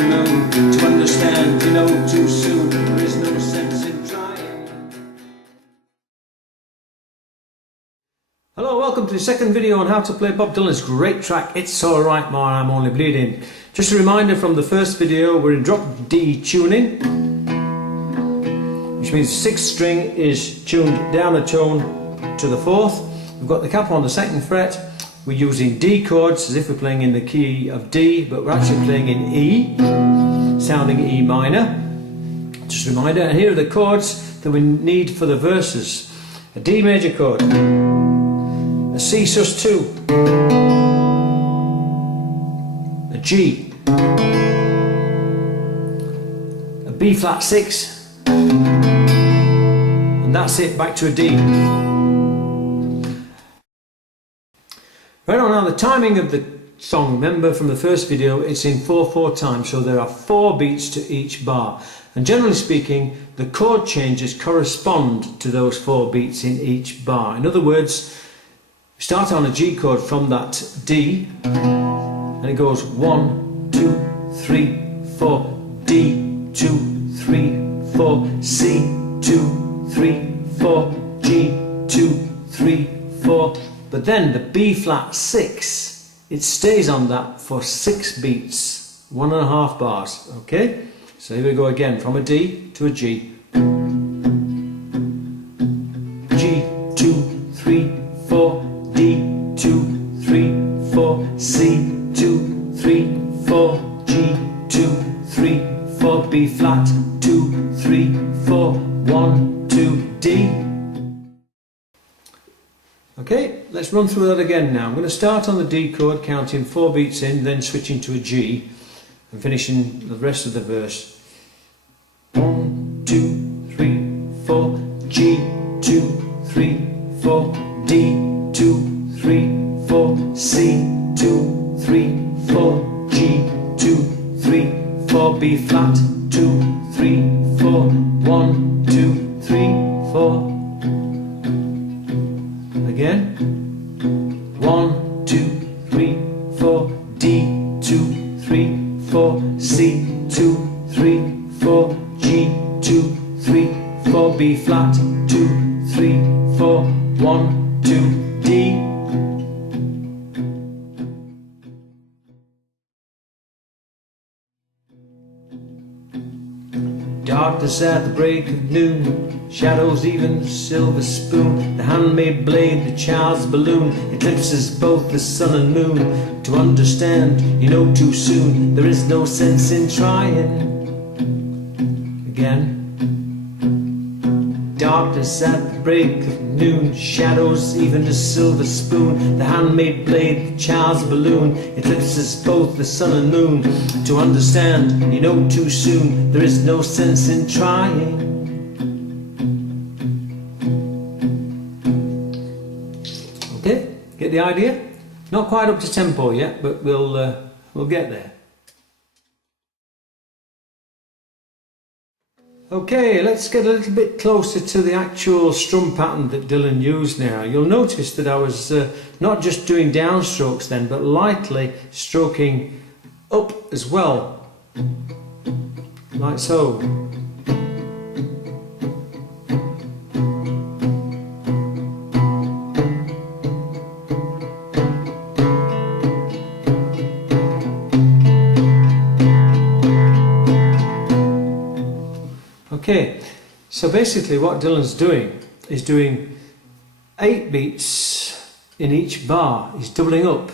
unknown. To understand, you know too soon. There is no sense in trying. Hello, welcome to the second video on how to play Bob Dylan's great track It's Alright Ma, I'm Only Bleeding. Just a reminder from the first video, we're in drop D tuning, which means the 6th string is tuned down a tone to the 4th. We've got the cap on the 2nd fret. We're using D chords as if we're playing in the key of D, but we're actually playing in E, sounding E minor. Just a reminder, and here are the chords that we need for the verses. A D major chord, a C sus2, a G, a B flat 6, and that's it, back to a D. Right on, now the timing of the song, remember from the first video, it's in 4/4 time, so there are 4 beats to each bar. And generally speaking, the chord changes correspond to those 4 beats in each bar. In other words, we start on a G chord from that D, and it goes 1, 2, 3, 4, D, 2, 3, 4, C, 2, 3, 4, G, 2, 3, 4. But then the B flat 6, it stays on that for 6 beats, 1.5 bars, okay? So here we go again, from a D to a G. G, 2, 3, 4, D, 2, 3, 4, C, 2, 3, 4, G, 2, 3, 4, B flat, 2, 3, 4, 1, 2, D. Okay, let's run through that again now. I'm going to start on the D chord, counting 4 beats in, then switching to a G and finishing the rest of the verse. 1, 2, 3, 4, G, 2, 3, 4, D, 2, 3, 4, C, 2, 3, 4, G, 2, 3, 4, B flat, 2, 3, 4, 1, 2, 3, 4. Again. 1, 2, 3, 4, D, 2, 3, 4, C, 2, 3, 4, G, 2, 3, 4, B flat, 2, 3, 4, 1, 2, D. Darkness at the break of noon, shadows even the silver spoon, the handmade blade, the child's balloon, eclipses both the sun and moon. To understand, you know too soon, there is no sense in trying. Again. Darkness at the break of noon, shadows even the silver spoon, the handmade blade, the child's balloon, eclipses both the sun and moon. To understand, you know too soon, there is no sense in trying. Okay, get the idea? Not quite up to tempo yet, but we'll get there. Okay, let's get a little bit closer to the actual strum pattern that Dylan used now. You'll notice that I was not just doing downstrokes then, but lightly stroking up as well, like so. Okay, so basically what Dylan's doing is doing 8 beats in each bar. He's doubling up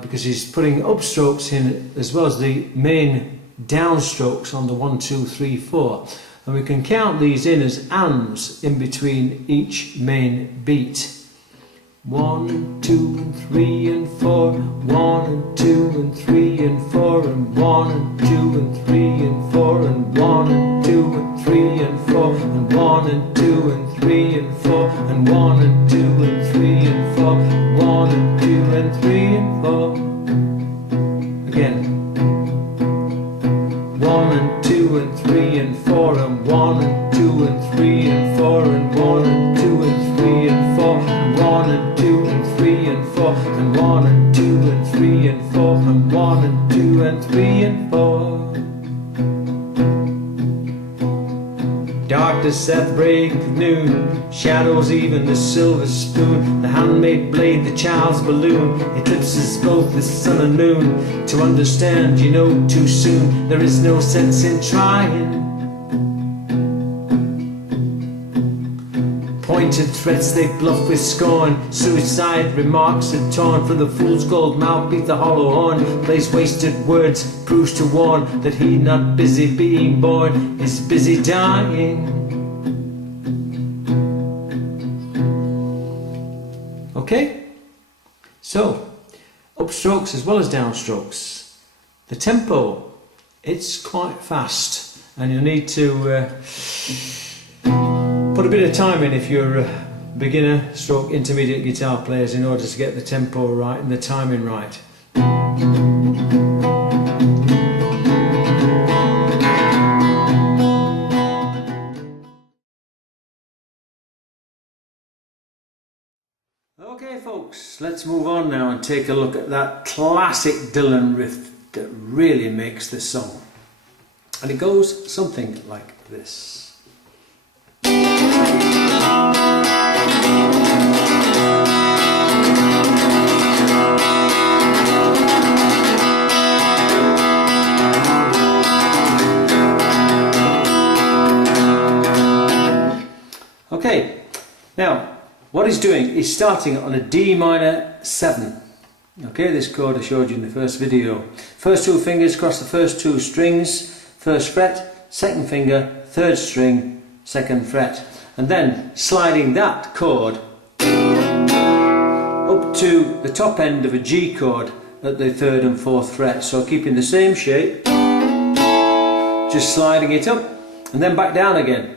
because he's putting upstrokes in as well as the main downstrokes on the 1, 2, 3, 4. And we can count these in as ands in between each main beat. 1, 2, and 3, and 4, 1, and 2, and 3, and 4, and 1, and 2, and 3, and 4, and 1, and 2, and 3, and 4, and 1, and 2, and 3, and 4, and 1, and 2, and 3, and 4, 1, and 2, and 3, and 4. Again. 1, and 2, and 3, and 4, and 1, and 2, and 3, and 4, and 1, and 2, and 3, and 4, and 1, and 2, and 3, and 4, and 1, and 2, and 3, and 4, and 1, and 2, and 3, and 4. practice at the break of noon. Shadows even the silver spoon, the handmade blade, the child's balloon, eclipses both the sun and moon. To understand, you know too soon, there is no sense in trying. Pointed threats they bluff with scorn, suicide remarks are torn from the fool's gold mouth, beat the hollow horn, plays wasted words, proves to warn that he not busy being born is busy dying. Okay, so upstrokes as well as downstrokes. The tempo, it's quite fast, and you'll need to put a bit of time in if you're a beginner stroke intermediate guitar players in order to get the tempo right and the timing right. Okay folks, let's move on now and take a look at that classic Dylan riff that really makes the song. And it goes something like this. Okay, now what he's doing is starting on a D minor 7. Okay, this chord I showed you in the first video. First two fingers across the first two strings, first fret, second finger, third string, second fret, and then sliding that chord up to the top end of a G chord at the third and fourth fret. So keeping the same shape, just sliding it up and then back down again.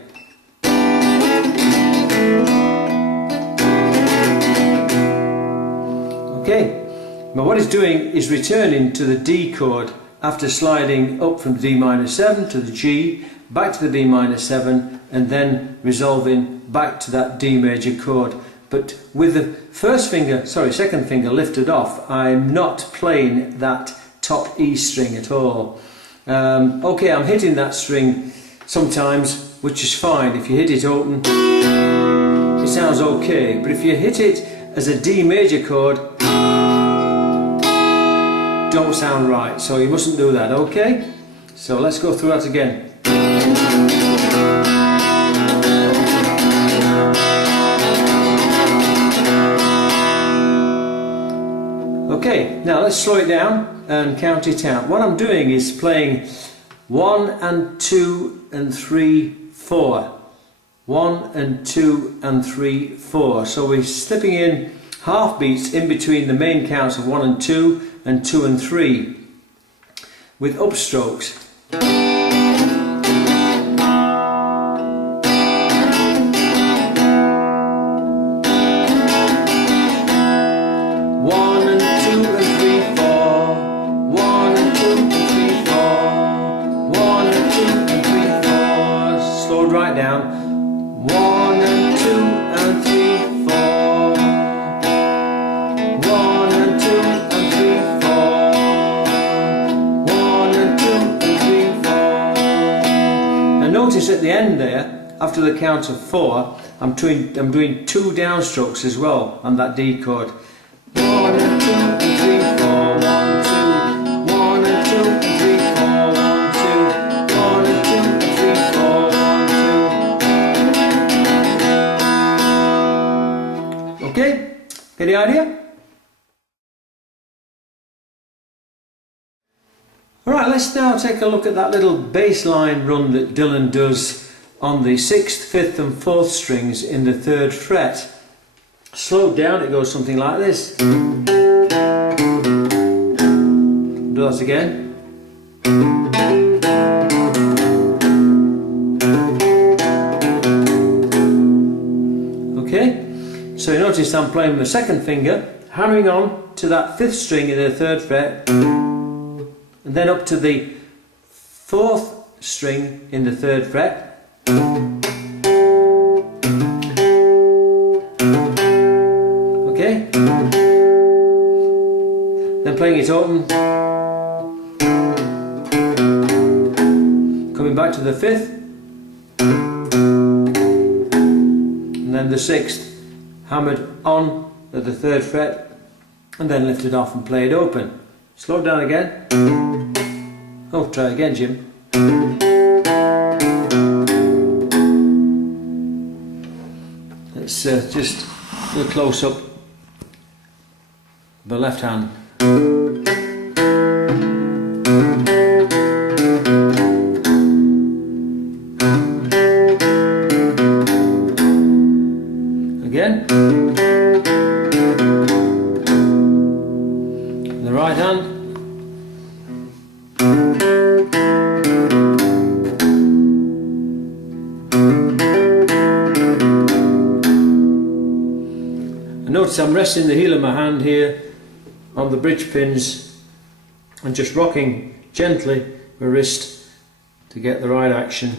Okay, now what he's doing is returning to the D chord after sliding up from D minor 7 to the G, back to the D minor 7, and then resolving back to that D major chord. But with the second finger lifted off, I'm not playing that top E string at all. Okay, I'm hitting that string sometimes, which is fine. If you hit it open, it sounds okay. But if you hit it as a D major chord, don't sound right. So you mustn't do that, okay? So let's go through that again. Okay, now let's slow it down and count it out. What I'm doing is playing 1 and 2 and 3, 4. 1 and 2 and 3, 4. So we're slipping in half beats in between the main counts of 1 and 2 and 3 with upstrokes. Right down. 1 and 2 and 3, 4. 1 and 2 and 3, 4. 1 and 2 and 3, 4. Now notice at the end there, after the count of 4, I'm doing 2 downstrokes as well on that D chord. 1 and 2 and 3, 4. 1, 2. 1 and 2 and 3, 4. 1, 2. 1 and 2 and 3, 4. Okay, get the idea? Alright, let's now take a look at that little bass line run that Dylan does on the 6th, 5th and 4th strings in the 3rd fret. Slowed down, it goes something like this. Do that again. Okay. So you notice I'm playing with the second finger, hammering on to that 5th string in the 3rd fret, and then up to the 4th string in the 3rd fret, okay, then playing it open, coming back to the 5th, then the 6th hammered on at the 3rd fret, and then lifted off and played open. Slow down again. Oh, try again, Jim. Let's just do a close up. The left hand. Again. The right hand. And notice I'm resting the heel of my hand here on the bridge pins and just rocking gently my wrist to get the right action.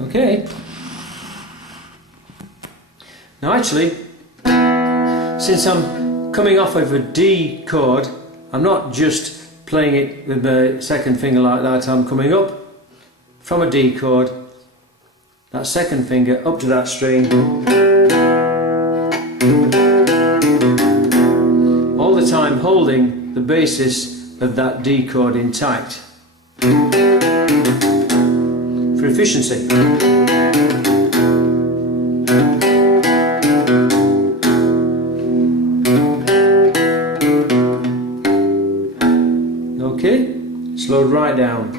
Okay. Now actually, since I'm coming off of a D chord, I'm not just playing it with my second finger like that, I'm coming up from a D chord, that second finger up to that string, all the time holding the basis of that D chord intact for efficiency. Okay, slowed right down.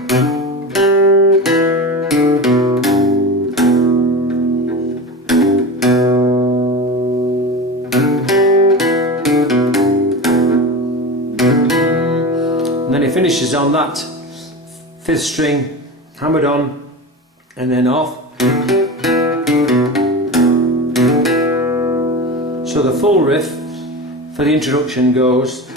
And then it finishes on that 5th string, hammered on and then off. So the full riff for the introduction goes.